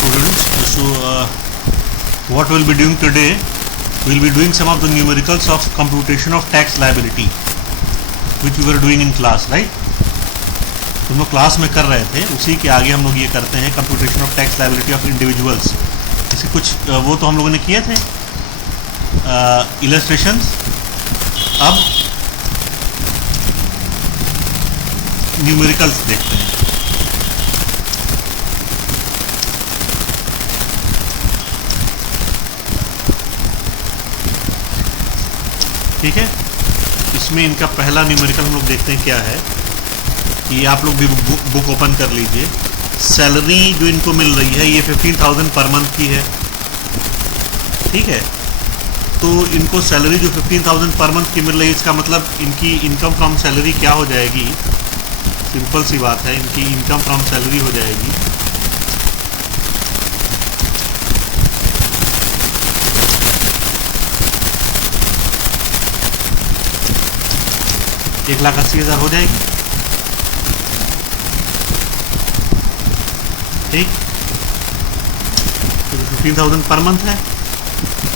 students. What we'll be doing today, we'll be doing some of the numericals of computation of tax liability, which we were doing in class, right? तुम लोग class में कर रहे थे, उसी के आगे हम लोग ये करते हैं computation of tax liability of individuals. इसके कुछ वो तो हम लोगों ने किए थे इलस्ट्रेशंस। अब न्यूमेरिकल्स देखते हैं। ठीक है, इसमें इनका पहला न्यूमेरिकल हम लोग देखते हैं क्या है। कि आप लोग भी बुक ओपन कर लीजिए। सैलरी जो इनको मिल रही है ये 15,000 पर मंथ की है। ठीक है, तो इनको सैलरी जो 15,000 पर मंथ की मिल रही है, इसका मतलब इनकी इनकम फ्रॉम सैलरी क्या हो जाएगी? सिंपल सी बात है, इनकी इनकम फ्रॉम सैलरी हो जाएगी $1,80,000 हो जाएगी। ठीक, तो 15,000 पर मंथ है।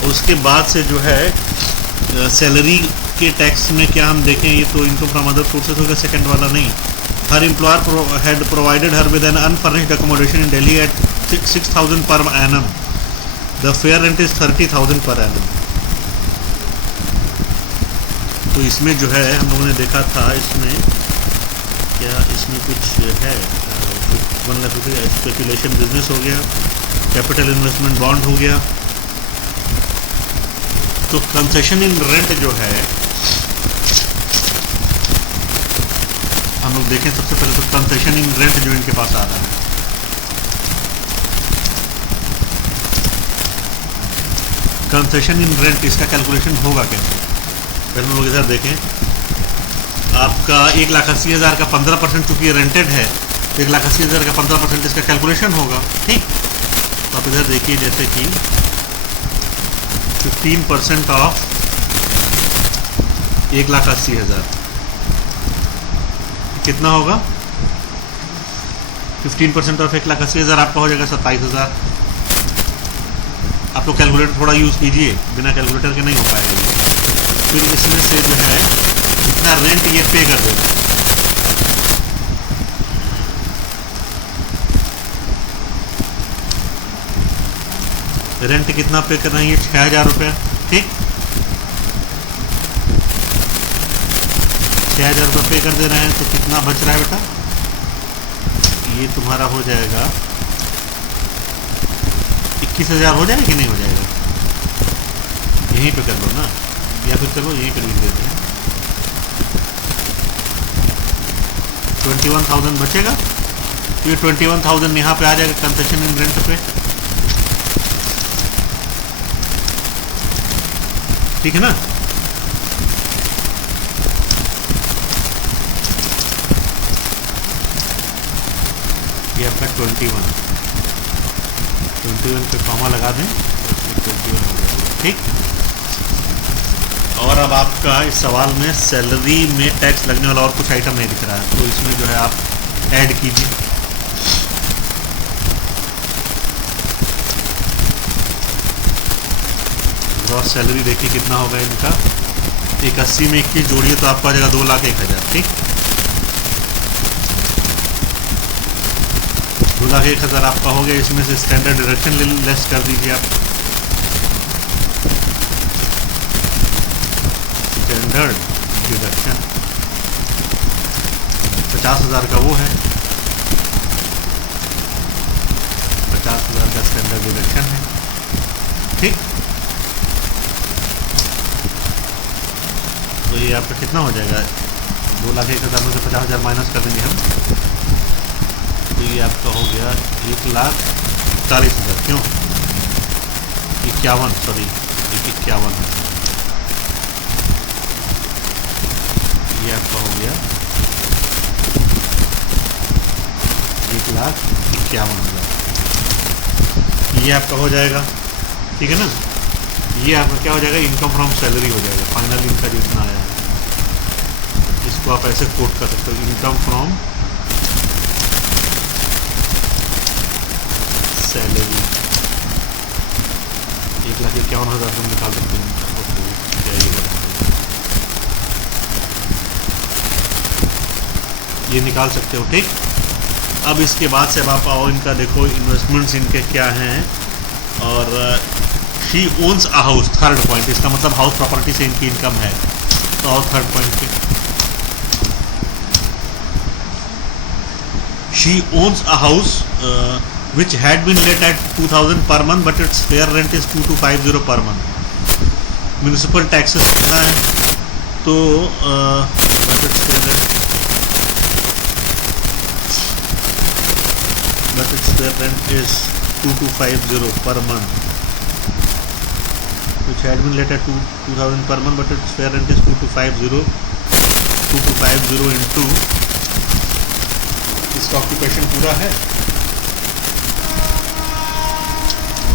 उसके बाद से जो है सैलरी के टैक्स में क्या हम देखें, ये तो इनकम फ्रॉम अदर सोर्सेज होगा, सेकंड वाला नहीं। Her employer had provided her with an unfurnished accommodation in Delhi at 6,000 per annum. The fair rent is 30,000 per annum. तो इसमें जो है हम लोगों ने देखा था, इसमें क्या इसमें कुछ है 1 लाख रुपये स्पेकुलेशन बिजनेस हो गया, कैपिटल इन्वेस्टमेंट बॉन्ड हो गया। तो कंसेशन इन रेंट जो है हम लोग देखें सबसे पहले तो कंसेशन इन रेंट जो इनके पास आ रहा है। कंसेशन इन रेंट इसका कैलकुलेशन होगा कैसे? पहले हम लोग इधर देखें। आपका 1,80,000 का 15% चूंकि रेंटेड है, तो 1,80,000 का 15% इसका कैलकुलेशन होगा। ठीक, तो आप इधर देखिए, जैसे कि 15% ऑफ 1,80,000 कितना होगा? 15% ऑफ 1,80,000 आपका हो जाएगा 27,000। आप लोग कैलकुलेटर थोड़ा यूज़ कीजिए, बिना कैलकुलेटर के नहीं हो पाएगा ये। फिर इसमें से जो है इतना रेंट ये पे कर देगा। रेंट कितना पे करना है? ये 6,000 रुपये। ठीक, 6,000 रुपये पे कर दे रहे हैं, तो कितना बच रहा है बेटा? ये तुम्हारा हो जाएगा 21,000 हो जाएगा कि नहीं हो जाएगा? यहीं पे कर लो ना, या फिर चलो यहीं पे लिख देते हैं। 21,000 बचेगा। ये 21,000 यहाँ पे आ जाएगा कंसेशन इन रेंट पे। ठीक है ना? ये आपका 21 पे कॉमा लगा दें, 21। ठीक, और अब आपका इस सवाल में सैलरी में टैक्स लगने वाला और कुछ आइटम नहीं दिख रहा है, तो इसमें जो है आप ऐड कीजिए। ग्रॉस सैलरी देखिए कितना होगा इनका। 180 में 21 जोड़िए तो आपका आ जाएगा 2,01,000। ठीक, 2,01,000 आपका हो गया। इसमें से स्टैंडर्ड डिडक्शन लेस कर दीजिए आप। स्टैंडर्ड डिडक्शन 50,000 का वो है, 50,000 का स्टैंडर्ड डिडक्शन है। ठीक, तो ये आपका कितना हो जाएगा? 2,01,000 में से 50,000 माइनस कर देंगे हम, तो ये आपका हो गया 1,41,000। क्यों? 51, सॉरी 51 है। ये आपका हो गया 1,51,000। ये आपका हो जाएगा। ठीक है ना? ये आपका क्या हो जाएगा? इनकम फ्रॉम सैलरी हो जाएगा। फाइनल इनका जो इतना आया है, इसको आप ऐसे कोट कर सकते हो, इनकम फ्रॉम सैलरी। 1,51,000 तुम निकाल सकते हो। क्या ये निकाल सकते हो, ठीक। अब इसके बाद से अब आप आओ, इनका देखो इन्वेस्टमेंट्स इनके क्या हैं। और she owns a house, third point, इसका मतलब हाउस प्रॉपर्टी से इनकी इनकम है। तो और थर्ड पॉइंट पे she owns a house which had been let at 2,000 per month but its fair rent is 2,250 per month. Municipal taxes कितना है, तो but its fair rent is 2,250 per month, which had been let at 2,000 per month but its fair rent is 2,250 into इसका occupation पूरा है।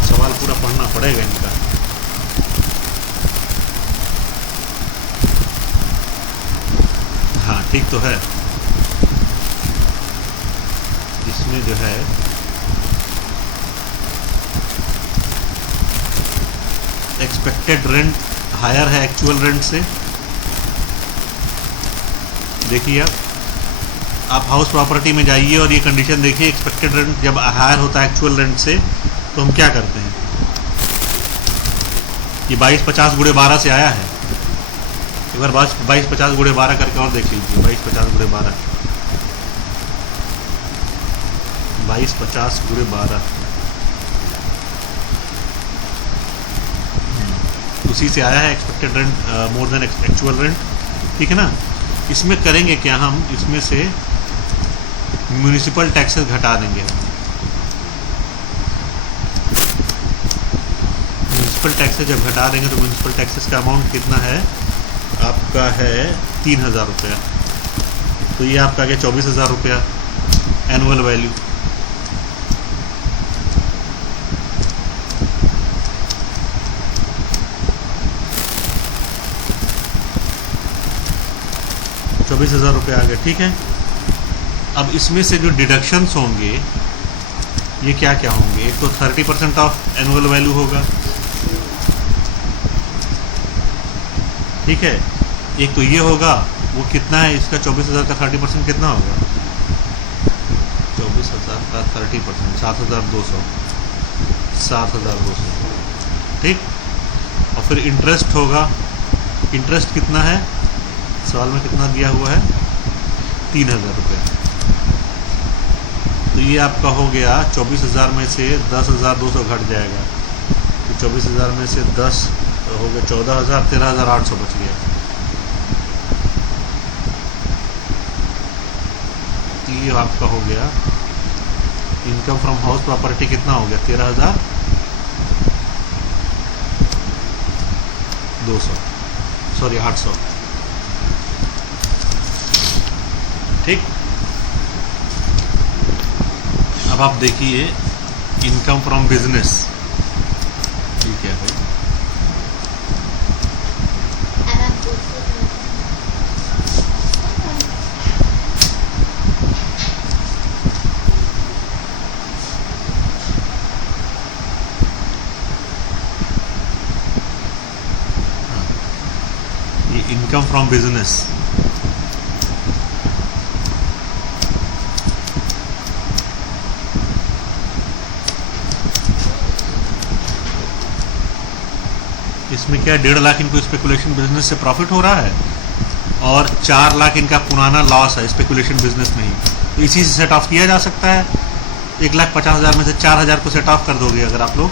सवाल पूरा पढ़ना पड़ेगा इनका। हाँ ठीक तो है। इसमें जो है एक्सपेक्टेड रेंट हायर है एक्चुअल रेंट से। देखिए आप हाउस प्रॉपर्टी में जाइए और ये कंडीशन देखिए, एक्सपेक्टेड रेंट जब हायर होता है एक्चुअल रेंट से तो हम क्या करते हैं। ये 2250 गुणे 12 से आया है। एक बार 2250 गुणे 12 करके और देख लीजिए। 2250 गुणे 12, 2250 गुणे 12 उसी से आया है expected rent more than actual rent, ठीक है ना। इसमें करेंगे क्या, हम इसमें से म्यूनिसिपल टैक्सेस घटा देंगे। म्यूनिसिपल टैक्सेस जब घटा देंगे तो म्यूनिसिपल टैक्सेस का अमाउंट कितना है आपका, है 3,000 रुपया। तो ये आपका आ गया 24,000 रुपया एनुअल वैल्यू। ₹24,000 आ गया, ठीक है। अब इसमें से जो डिडक्शंस होंगे ये क्या क्या होंगे। एक तो 30% ऑफ एनुअल वैल्यू होगा, ठीक है। एक तो ये होगा, वो कितना है इसका 24,000 का 30% कितना होगा, 24,000 का 30% 7,200, 7,200, ठीक। और फिर इंटरेस्ट होगा। इंटरेस्ट कितना है सवाल में, कितना दिया हुआ है 3,000 रुपये। तो ये आपका हो गया 24,000 में से 10,200 घट जाएगा। तो 24,000 में से 10 तो हो गया 14,000, 13,800 बच गया। ये आपका हो गया इनकम फ्रॉम हाउस प्रॉपर्टी, कितना हो गया 13,200, सॉरी 800, ठीक। अब आप देखिए इनकम फ्रॉम बिजनेस, ठीक है भाई। ये इनकम फ्रॉम बिजनेस, इसमें क्या 1.5 लाख इनको स्पेकुलेशन बिजनेस से प्रॉफिट हो रहा है और 4 लाख इनका पुराना लॉस है स्पेकुलेशन बिजनेस में ही। तो इसी से सेट ऑफ किया जा सकता है। 1,50,000 में से 4,000 को सेट ऑफ कर दोगे अगर आप लोग,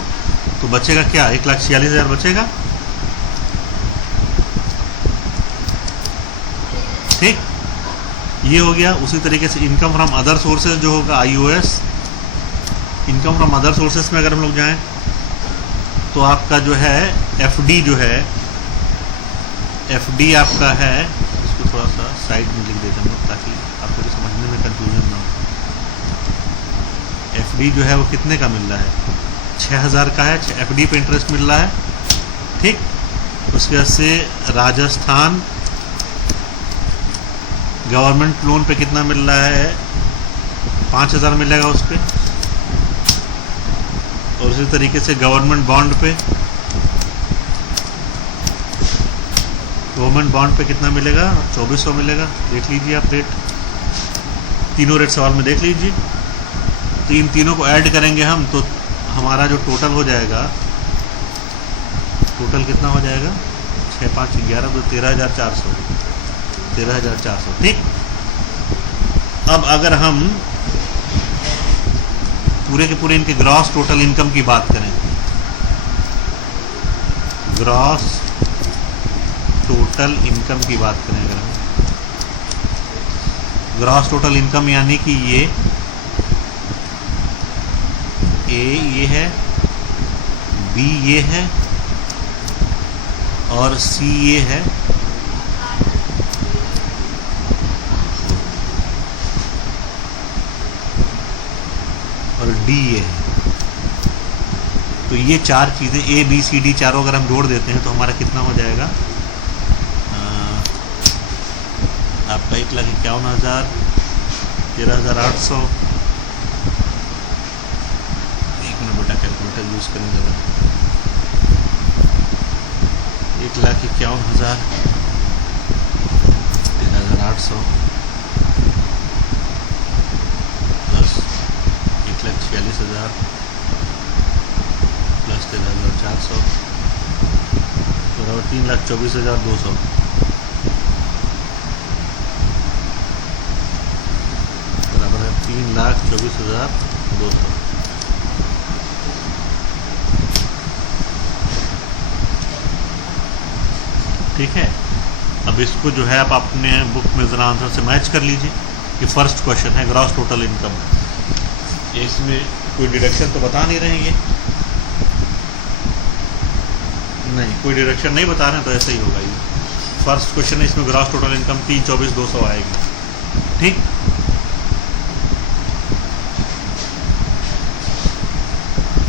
तो बचेगा क्या 1,46,000 बचेगा, ठीक। ये हो गया। उसी तरीके से इनकम फ्रॉम अदर सोर्सेज जो होगा IOS, income from other sources में अगर हम लोग जाएं तो आपका जो है FD जो है, FD आपका है, इसको थोड़ा सा साइड में लिख देते हैं ताकि आपको तो समझने में कंफ्यूजन ना हो। FD जो है वो कितने का मिल रहा है, 6,000 का है, FD पे इंटरेस्ट मिल रहा है, ठीक। उसके बाद से राजस्थान गवर्नमेंट लोन पे कितना मिल रहा है, 5,000 मिलेगा उस पर। और उसी तरीके से गवर्नमेंट बॉन्ड पे गवर्नमेंट बॉन्ड पे कितना मिलेगा? 2400 मिलेगा। देख लीजिए आप रेट, तीनों रेट सवाल में देख लीजिए। तो इन तीनों को ऐड करेंगे हम तो हमारा जो टोटल हो जाएगा, टोटल कितना हो जाएगा? 6 5 11 तो 13,400, 13,400। ठीक। अब अगर हम पूरे के पूरे इनके ग्रॉस टोटल इनकम की बात करें, ग्रॉस टोटल इनकम की बात करें अगर हम, ग्रॉस टोटल इनकम यानी कि ये है, बी ये है और सी ये है और डी ये है। तो ये चार चीज़ें ए बी सी डी चारों अगर हम जोड़ देते हैं तो हमारा कितना हो जाएगा? आपका 1,51,000, 13,800। एक मिनट बेटा, कैलकुलेटर यूज़ करें ज़रा। 1,51,000, 13,800 प्लस 1,46,000 प्लस 13,400 बराबर 3,24,200। बराबर है 3,24,200। ठीक है। अब इसको जो है आप अपने बुक में ज़रा आंसर से मैच कर लीजिए। ये फर्स्ट क्वेश्चन है, ग्रॉस टोटल इनकम। इसमें कोई डिडक्शन तो बता नहीं रहे ये, नहीं कोई डिडक्शन नहीं बता रहे हैं, तो ऐसा ही होगा ये। फर्स्ट क्वेश्चन है, इसमें ग्रॉस टोटल इनकम 3,24,200 आएगी। ठीक।